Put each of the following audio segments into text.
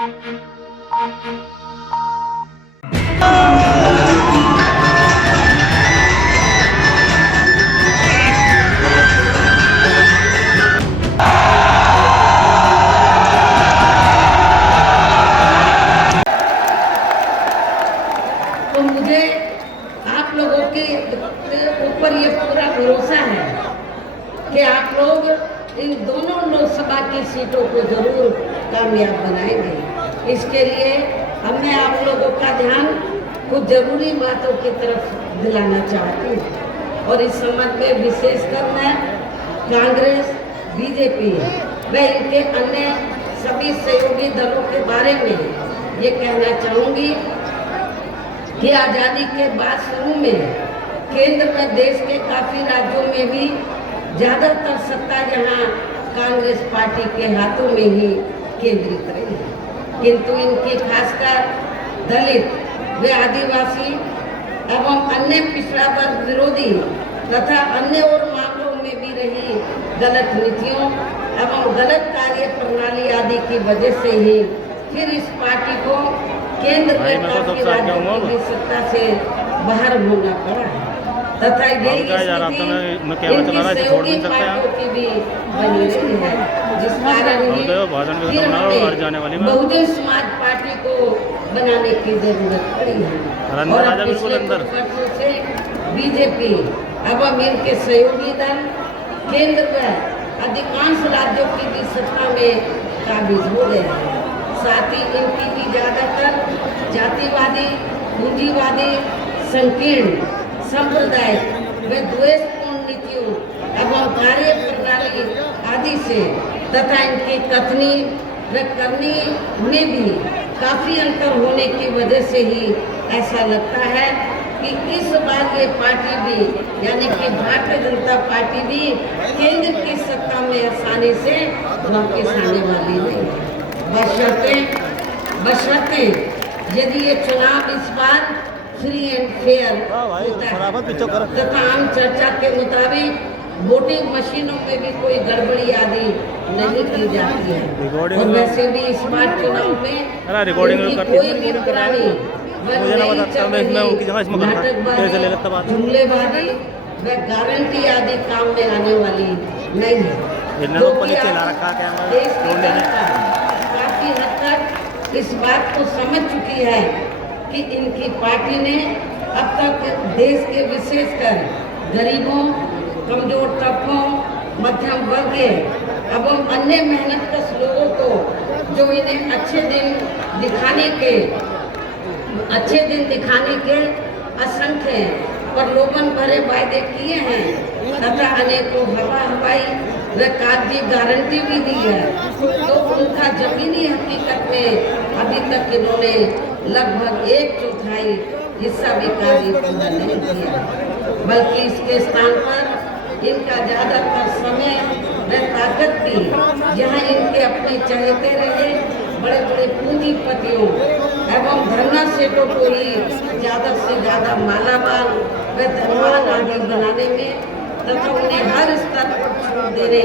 तो मुझे आप लोगों के ऊपर ये पूरा भरोसा है कि आप लोग इन दोनों लोकसभा की सीटों को जरूर कामयाब बनाएंगे। इसके लिए हमने आप लोगों का ध्यान कुछ जरूरी बातों की तरफ दिलाना चाहती हूँ और इस संबंध में विशेषकर मैं कांग्रेस, बीजेपी व इनके अन्य सभी सहयोगी दलों के बारे में ये कहना चाहूँगी कि आज़ादी के बाद शुरू में केंद्र में देश के काफ़ी राज्यों में भी ज़्यादातर सत्ता यहाँ कांग्रेस पार्टी के हाथों में ही केंद्रित रही है, किंतु इनकी खासकर दलित व आदिवासी एवं अन्य पिछड़ा वर्ग विरोधी तथा अन्य और मामलों में भी रही गलत नीतियों एवं गलत कार्य प्रणाली आदि की वजह से ही फिर इस पार्टी को केंद्र में काफी राज्यों की सत्ता से बाहर होना पड़ा है तथा यही स्थिति सहयोगी पार्टियों की भी बनी रही है, जिस कारण बहुजन समाज पार्टी को बनाने की जरूरत पड़ी है और पिछले कुछ वर्षों से बीजेपी एवं इनके सहयोगी दल केंद्र में अधिकांश राज्यों की भी सत्ता में काबिज हो गए हैं। साथ ही इनकी भी ज्यादातर जातिवादी, पूंजीवादी, संकीर्ण, सांप्रदायिक व द्वेषपूर्ण नीतियों एवं कार्य प्रणाली आदि से तथा इनकी कथनी व करनी में भी काफी अंतर होने की वजह से ही ऐसा लगता है कि इस बार ये पार्टी भी यानी कि भारतीय जनता पार्टी भी केंद्र की सत्ता में आसानी से वापस आने वाली नहीं है, बशर्ते यदि ये चुनाव इस बार फ्री एंड फेयर होता है तथा आम चर्चा के मुताबिक वोटिंग मशीनों में भी कोई गड़बड़ी आदि नहीं की जाती है और वैसे भी इस बार चुनाव में कोई भी पुरानी जुमलेबाजी व गारंटी आदि काम में आने वाली नहीं है। देश की जनता काफी हद तक इस बात को समझ चुकी है कि इनकी पार्टी ने अब तक देश के विशेषकर गरीबों, कमजोर तबकों, मध्यम वर्ग एवं अन्य मेहनतकश लोगों को जो इन्हें अच्छे दिन दिखाने के असंख्य प्रलोभन भरे वायदे किए हैं तथा अनेकों हवाई व कागजी गारंटी भी दी है, तो उनका जमीनी हकीकत में अभी तक इन्होंने लगभग 1/4 हिस्सा भी कार्य पूरा नहीं किया, बल्कि इसके स्थान पर इनका ज्यादातर समय व ताकत भी जहां इनके अपने चहेते रहे बड़े बड़े पूंजीपतियों एवं धरना सेठों को ही ज्यादा से ज्यादा मालामाल व धनवान आदि बनाने में तथा उन्हें हर स्तर पर छूट देने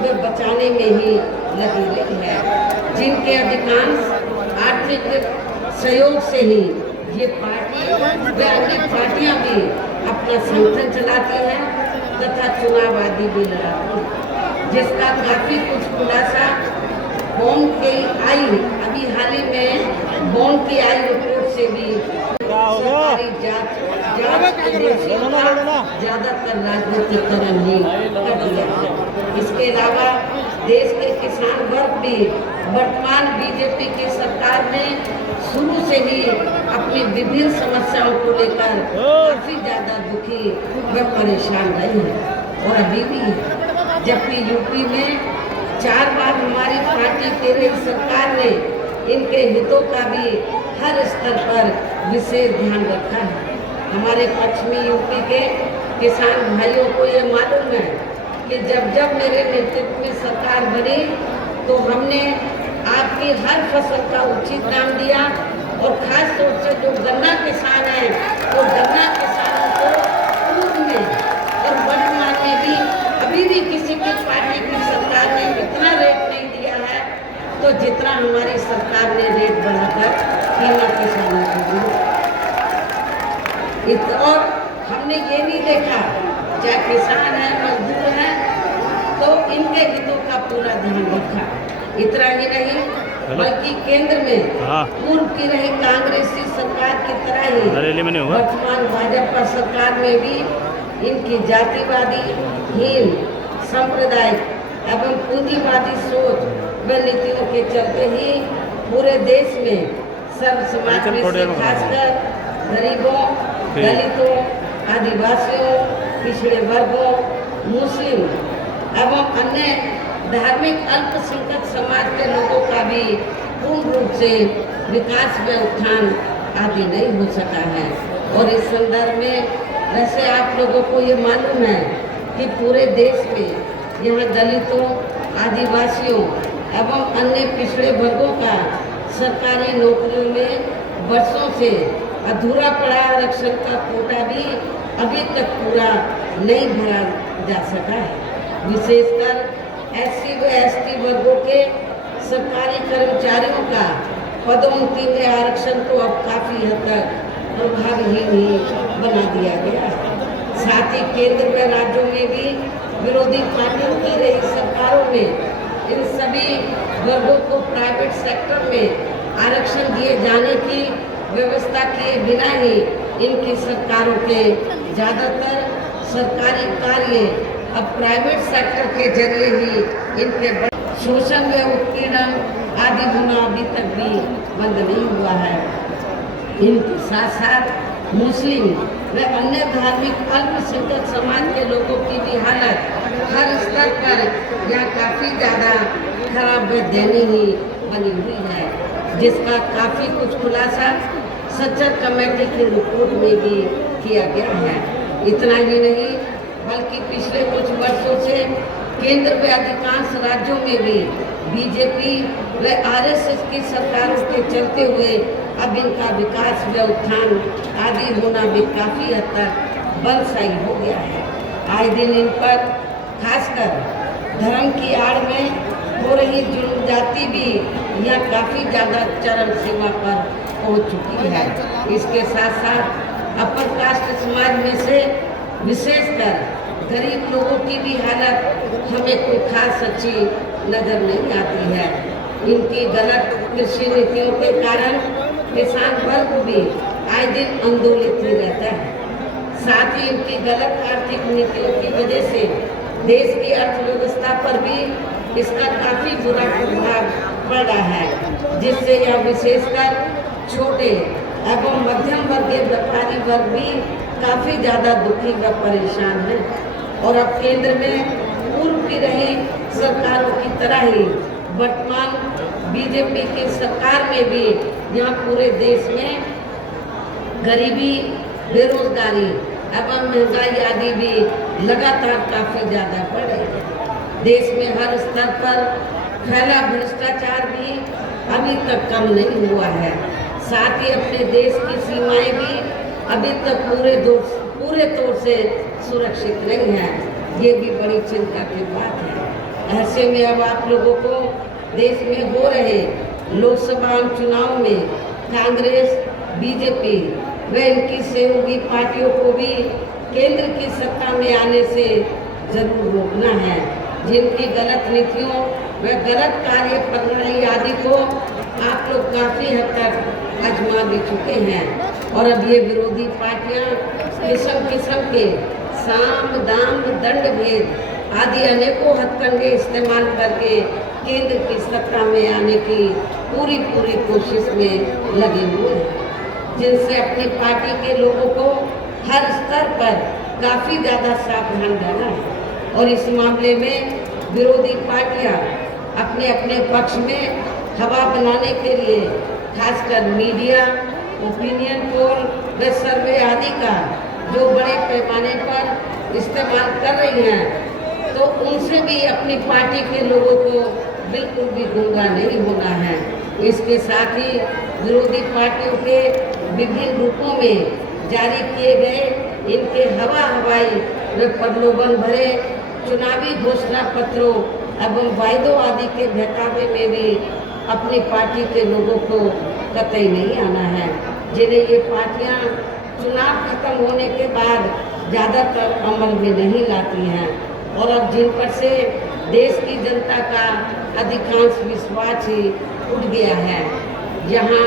व बचाने में ही लगी रही है, जिनके अधिकांश आर्थिक सहयोग से ही ये पार्टी व अन्य पार्टियां भी अपना संगठन चलाती है तथा चुनाव आदि भी लड़ाती है, जिसका काफी कुछ खुलासा बॉन्ड की आई अभी हाल ही में बॉन्ड की आई रिपोर्ट से भी सरकारी जांच ज्यादातर राजनीतिकरण ही कर दिया है। इसके अलावा देश के किसान वर्ग भी वर्तमान बीजेपी की सरकार में शुरू से ही अपनी विभिन्न समस्याओं को लेकर काफी ज्यादा दुखी व परेशान रहे हैं और अभी भी है, जबकि यूपी में 4 बार हमारी पार्टी के रही सरकार ने इनके हितों का भी हर स्तर पर विशेष ध्यान रखा है। हमारे पश्चिमी यूपी के किसान भाइयों को ये मालूम है कि जब मेरे नेतृत्व में सरकार बनी तो हमने आपकी हर फसल का उचित दाम दिया और खास तौर से जो गन्ना किसान है वो गन्ना किसानों को पूर्व में और वर्तमान में भी अभी भी किसी की पार्टी की सरकार ने इतना रेट नहीं दिया है तो जितना हमारी सरकार ने इन्होंने ये नहीं देखा, चाहे किसान है मजदूर है, तो इनके हितों का पूरा ध्यान रखा। इतना ही नहीं बल्कि केंद्र में पूर्व की रही कांग्रेसी सरकार की तरह ही वर्तमान भाजपा सरकार में भी इनकी जातिवादी हीन सांप्रदायिक एवं पूंजीवादी सोच व नीतियों के चलते ही पूरे देश में सर्व समाज में से खासकर गरीबों, दलितों, आदिवासियों, पिछड़े वर्गों, मुस्लिम एवं अन्य धार्मिक अल्पसंख्यक समाज के लोगों का भी पूर्ण रूप से विकास व उत्थान आदि नहीं हो सका है। और इस संदर्भ में वैसे आप लोगों को ये मालूम है कि पूरे देश में यहाँ दलितों, आदिवासियों एवं अन्य पिछड़े वर्गों का सरकारी नौकरियों में वर्षों से अधूरा पड़ा आरक्षण का कोटा भी अभी तक पूरा नहीं भरा जा सका है। विशेषकर SC व ST वर्गों के सरकारी कर्मचारियों का पदोन्नति में आरक्षण तो अब काफी हद तक प्रभावहीन ही बना दिया गया है। साथ ही केंद्र व राज्यों में भी विरोधी पार्टियों की रही सरकारों में इन सभी वर्गों को प्राइवेट सेक्टर में आरक्षण दिए जाने की व्यवस्था किए बिना ही इनकी सरकारों के ज़्यादातर सरकारी कार्य अब प्राइवेट सेक्टर के जरिए ही इनके शोषण व उत्पीड़न आदि होना अभी तक भी बंद नहीं हुआ है। इनके साथ साथ मुस्लिम व अन्य धार्मिक अल्पसंख्यक समाज के लोगों की भी हालत हर स्तर पर यहाँ काफ़ी ज़्यादा खराब व दयनीय बनी हुई है, जिसका काफ़ी कुछ खुलासा सच्चर कमेटी की रिपोर्ट में भी किया गया है। इतना ही नहीं बल्कि पिछले कुछ वर्षों से केंद्र व अधिकांश राज्यों में भी बीजेपी व RSS की सरकारों के चलते हुए अब इनका विकास व उत्थान आदि होना भी काफ़ी हद तक बलशाही हो गया है। आए दिन इन पर खासकर धर्म की आड़ में हो रही जुल्म जाति भी यहाँ काफ़ी ज़्यादा चरम सीमा पर पहुँच चुकी है। इसके साथ साथ अपर कास्ट समाज में से विशेषकर गरीब लोगों की भी हालत हमें कोई खास अच्छी नज़र नहीं आती है। इनकी गलत कृषि नीतियों के कारण किसान वर्ग भी आए दिन आंदोलित ही रहता है। साथ ही इनकी गलत आर्थिक नीतियों की वजह से देश की अर्थव्यवस्था पर भी इसका काफ़ी बुरा प्रभाव पड़ रहा है, जिससे यह विशेषकर छोटे एवं मध्यम वर्गीय व्यापारी वर्ग भी काफ़ी ज़्यादा दुखी व परेशान है। और अब केंद्र में पूर्व की रही सरकारों की तरह ही वर्तमान बीजेपी की सरकार में भी यहाँ पूरे देश में गरीबी, बेरोजगारी एवं महंगाई आदि भी लगातार काफ़ी ज़्यादा बढ़ रही है। देश में हर स्तर पर फैला भ्रष्टाचार भी अभी तक कम नहीं हुआ है। साथ ही अपने देश की सीमाएं भी अभी तक पूरे तौर से सुरक्षित नहीं है। ये भी बड़ी चिंता की बात है। ऐसे में अब आप लोगों को देश में हो रहे लोकसभा चुनाव में कांग्रेस, बीजेपी व इनकी सहयोगी पार्टियों को भी केंद्र की सत्ता में आने से जरूर रोकना है। जिनकी गलत नीतियों व गलत कार्य प्रणाली आदि को आप लोग काफ़ी हद तक आजमा भी चुके हैं। और अब ये विरोधी पार्टियां किस्म किस्म के साम, दाम, दंड भेद आदि अनेकों हथकंडे इस्तेमाल करके केंद्र की सत्ता में आने की पूरी कोशिश में लगे हुए हैं, जिनसे अपनी पार्टी के लोगों को हर स्तर पर काफ़ी ज़्यादा सावधान रहना है। और इस मामले में विरोधी पार्टियां अपने अपने पक्ष में हवा बनाने के लिए खासकर मीडिया, ओपिनियन पोल व सर्वे आदि का जो बड़े पैमाने पर इस्तेमाल कर रही हैं, तो उनसे भी अपनी पार्टी के लोगों को बिल्कुल भी गुमराह नहीं होना है। इसके साथ ही विरोधी पार्टियों के विभिन्न रूपों में जारी किए गए इनके हवाई व प्रलोभन भरे चुनावी घोषणा पत्रों एवं वायदों आदि के बहकावे में भी अपनी पार्टी के लोगों को कतई नहीं आना है, जिन्हें ये पार्टियां चुनाव खत्म होने के बाद ज़्यादातर अमल में नहीं लाती हैं और अब जिन पर से देश की जनता का अधिकांश विश्वास ही उठ गया है। यहाँ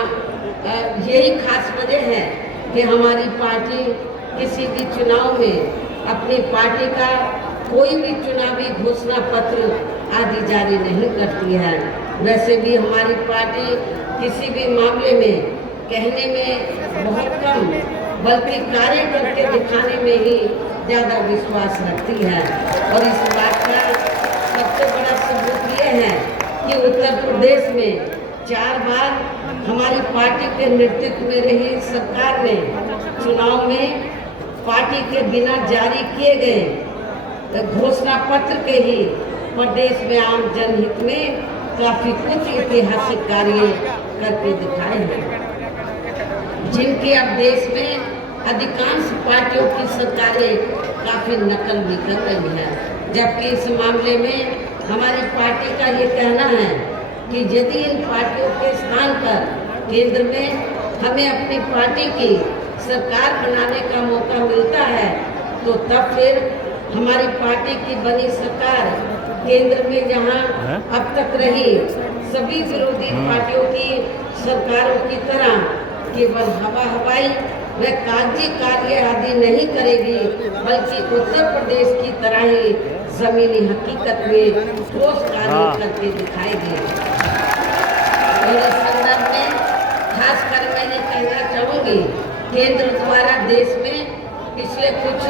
यही खास वजह है कि हमारी पार्टी किसी भी चुनाव में अपनी पार्टी का कोई भी चुनावी घोषणा पत्र आदि जारी नहीं करती है। वैसे भी हमारी पार्टी किसी भी मामले में कहने में बहुत कम बल्कि कार्य करके दिखाने में ही ज़्यादा विश्वास रखती है। और इस बात का सबसे बड़ा सबूत ये है कि उत्तर प्रदेश में 4 बार हमारी पार्टी के नेतृत्व में रही सरकार ने चुनाव में पार्टी के बिना जारी किए गए घोषणा पत्र के ही प्रदेश में आम जनहित में काफी कुछ ऐतिहासिक कार्य करके दिखाए हैं, जिनके अब देश में अधिकांश पार्टियों की सरकारें काफी नकल भी कर रही हैं। जबकि इस मामले में हमारी पार्टी का ये कहना है कि यदि इन पार्टियों के स्थान पर केंद्र में हमें अपनी पार्टी की सरकार बनाने का मौका मिलता है तो तब फिर हमारी पार्टी की बनी सरकार केंद्र में जहां अब तक रही सभी विरोधी पार्टियों की सरकारों की तरह केवल हवाई व कागजी कार्य आदि नहीं करेगी, बल्कि उत्तर प्रदेश की तरह ही जमीनी हकीकत में ठोस कार्य करके दिखाएगी। और इस संदर्भ में खासकर मैं ये कहना चाहूँगी, केंद्र द्वारा देश में पिछले कुछ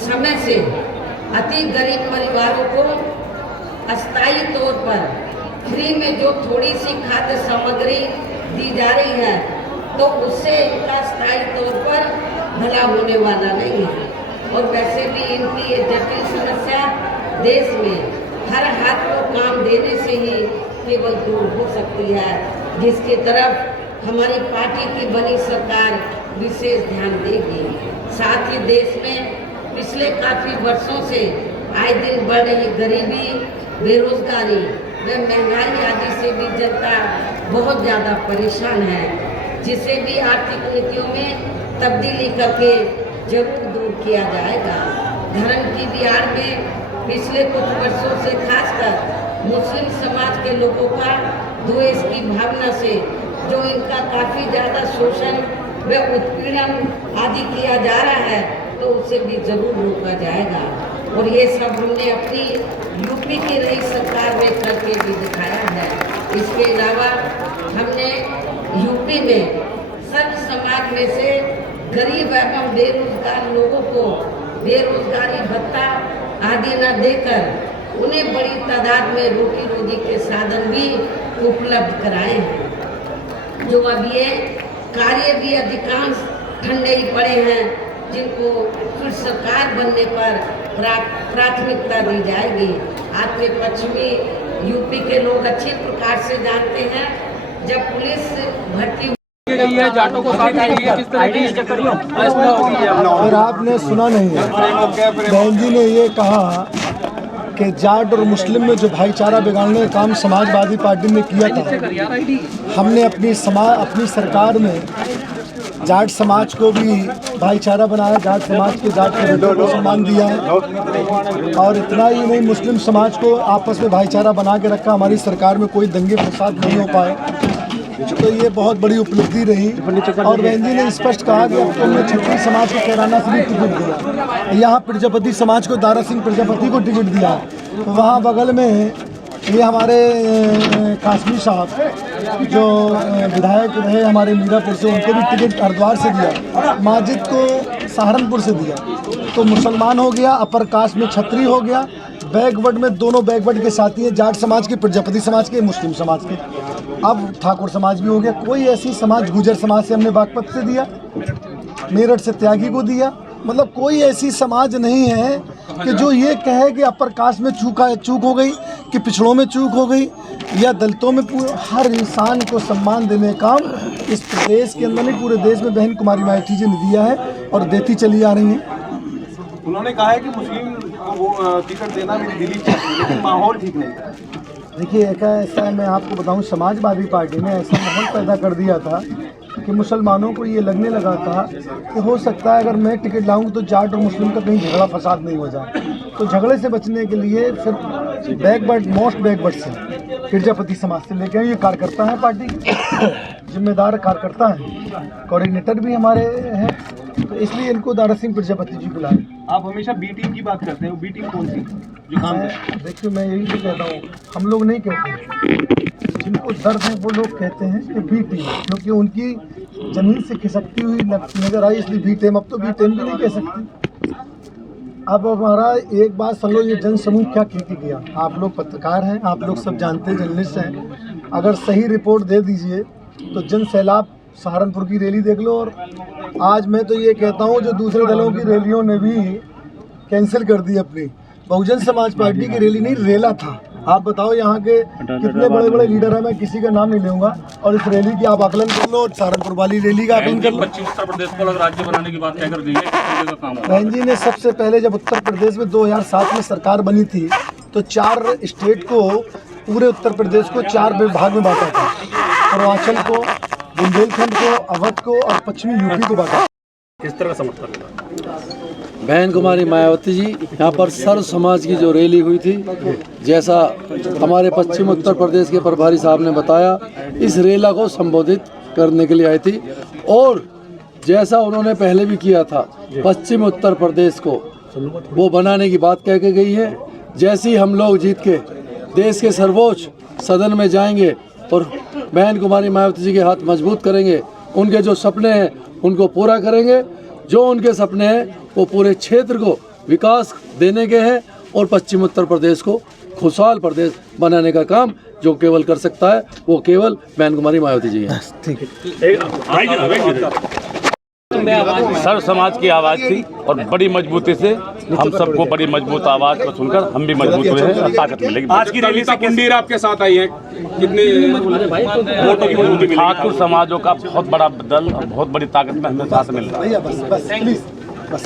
समय से अति गरीब परिवारों को अस्थायी तौर पर फ्री में जो थोड़ी सी खाद्य सामग्री दी जा रही है तो उससे इनका स्थायी तौर पर भला होने वाला नहीं है। और वैसे भी इनकी ये जटिल समस्या देश में हर हाथ को काम देने से ही केवल दूर हो सकती है, जिसकी तरफ हमारी पार्टी की बनी सरकार विशेष ध्यान देगी। साथ ही देश में पिछले काफी वर्षों से आए दिन बढ़ रही गरीबी, बेरोजगारी व महंगाई आदि से भी जनता बहुत ज़्यादा परेशान है, जिसे भी आर्थिक नीतियों में तब्दीली करके जरूर दूर किया जाएगा। धर्म की भी आड़ में पिछले कुछ वर्षों से खासकर मुस्लिम समाज के लोगों का द्वेष की भावना से जो इनका काफ़ी ज़्यादा शोषण व उत्पीड़न आदि किया जा रहा है तो उसे भी जरूर रोका जाएगा। और ये सब हमने अपनी यूपी की रही सरकार में करके भी दिखाया है। इसके अलावा हमने यूपी में सर्व समाज में से गरीब एवं बेरोजगार लोगों को बेरोजगारी भत्ता आदि न देकर उन्हें बड़ी तादाद में रोटी रोजी के साधन भी उपलब्ध कराए हैं। जो अब ये कार्य भी अधिकांश ठंडे ही पड़े हैं, जिनको फिर सरकार बनने पर प्राथमिकता दी जाएगी। आज के पश्चिमी यूपी के लोग अच्छी प्रकार से जानते हैं, जब पुलिस भर्ती जाटों को और आपने सुना नहीं है, बहन जी ने ये कहा कि जाट और मुस्लिम में जो भाईचारा बिगाड़ने का काम समाजवादी पार्टी ने किया था, हमने अपनी सरकार में जाट समाज को भी भाईचारा बनाया, जाट समाज के जाट बेटों को सम्मान दिया है और इतना ही नहीं, मुस्लिम समाज को आपस में भाईचारा बना के रखा। हमारी सरकार में कोई दंगे फसाद नहीं हो पाए, तो ये बहुत बड़ी उपलब्धि रही। और बहन जी ने स्पष्ट कहा कि अब तुमने क्षत्रिय समाज को कैराना से भी टिकट दिया, यहाँ प्रजापति समाज को दारा सिंह प्रजापति को टिकट दिया, वहाँ बगल में ये हमारे कासमी साहब जो विधायक रहे हमारे मीरापुर से, उनको भी टिकट हरिद्वार से दिया, माजिद को सहारनपुर से दिया। तो मुसलमान हो गया, अपर कास्ट में क्षत्रिय हो गया, बैकवर्ड में दोनों बैकवर्ड के साथी हैं, जाट समाज के, प्रजापति समाज के, मुस्लिम समाज के, अब ठाकुर समाज भी हो गया। कोई ऐसी समाज, गुजर समाज से हमने बागपत से दिया, मेरठ से त्यागी को दिया। मतलब कोई ऐसी समाज नहीं है कि जो ये कहे कि अपर कास्ट में चूक हो गई, कि पिछड़ों में चूक हो गई, या दलितों में। हर इंसान को सम्मान देने का काम इस प्रदेश के अंदर नहीं पूरे देश में बहन कुमारी माइती जी ने दिया है और देती चली आ रही हैं। उन्होंने कहा है कि मुस्लिम को टिकट देना मेरी दिली चाहती है, लेकिन माहौल ठीक नहीं है। देखिए ऐसा है, मैं आपको बताऊं, समाजवादी पार्टी ने ऐसा माहौल पैदा कर दिया था कि मुसलमानों को ये लगने लगा था कि हो सकता है अगर मैं टिकट लाऊंगा तो जाट और मुस्लिम का कहीं झगड़ा फसाद नहीं हो जाए। तो झगड़े से बचने के लिए फिर मोस्ट बैकवर्ड से प्रजापति समाज से लेकर ये कार्यकर्ता है, पार्टी के जिम्मेदार कार्यकर्ता हैं, कोऑर्डिनेटर भी हमारे हैं, तो इसलिए इनको दारा सिंह प्रजापति जी बुलाए। आप हमेशा बी टीम की बात करते हैं, वो बी टीम कौन सी जो काम देखिए मैं यही भी कहता हूँ, हम लोग नहीं कहते, जिनको दर्द है वो लोग कहते हैं कि बी टीम, क्योंकि उनकी जमीन से खिसकती हुई नजर आई, इसलिए बी टीम। अब तो बी टीम भी नहीं कह सकते। अब हमारा एक बात सुन लो, ये जन समूह क्या कह के गया। आप लोग पत्रकार हैं, आप लोग सब जानते हैं, जर्नलिस्ट हैं, अगर सही रिपोर्ट दे दीजिए तो जन सैलाब सहारनपुर की रैली देख लो। और आज मैं तो ये कहता हूँ जो दूसरे दलों की रैलियों ने भी कैंसिल कर दी अपनी, बहुजन समाज पार्टी की रैली नहीं, रेला था। आप बताओ यहाँ के कितने बड़े बड़े लीडर हैं, मैं किसी का नाम नहीं लूँगा, और इस रैली की आप आकलन कर लो, सहारनपुर वाली रैली का आकलन कर लो। पश्चिम उत्तर प्रदेश को अलग राज्य बनाने की बात क्या कर दी है, किस का काम है? बहन जी ने सबसे पहले जब उत्तर प्रदेश में 2007 में सरकार बनी थी तो 4 स्टेट को, पूरे उत्तर प्रदेश को 4 भाग में बांटा था, अरुणाचल को, बुंदेलखंड को, अवध को और पश्चिमी यूपी को बांटा। किस तरह का समर्थन मिला? बहन कुमारी मायावती जी, यहाँ पर सर्व समाज की जो रैली हुई थी, जैसा हमारे पश्चिम उत्तर प्रदेश के प्रभारी साहब ने बताया, इस रैली को संबोधित करने के लिए आई थी। और जैसा उन्होंने पहले भी किया था, पश्चिम उत्तर प्रदेश को वो बनाने की बात कह के गई है। जैसे ही हम लोग जीत के देश के सर्वोच्च सदन में जाएंगे और बहन कुमारी मायावती जी के हाथ मजबूत करेंगे, उनके जो सपने हैं उनको पूरा करेंगे। जो उनके सपने हैं वो पूरे क्षेत्र को विकास देने के हैं और पश्चिम उत्तर प्रदेश को खुशहाल प्रदेश बनाने का काम जो केवल कर सकता है वो केवल बहन कुमारी मायावती जी हैं। ठीक है। सर्व समाज की आवाज़ थी और बड़ी मजबूती से हम सबको बड़ी मजबूत आवाज़ को सुनकर हम भी मजबूत हुए हैं और ताकत मिलेगी। आज की रैली से किंडीर आपके साथ आई है, कितने वोटों की मजबूती मिली? ठाकुर समाजों का बहुत बड़ा दल और बहुत बड़ी ताकत में हमें साथ मिल रहा है। भैया बस प्लीज बस।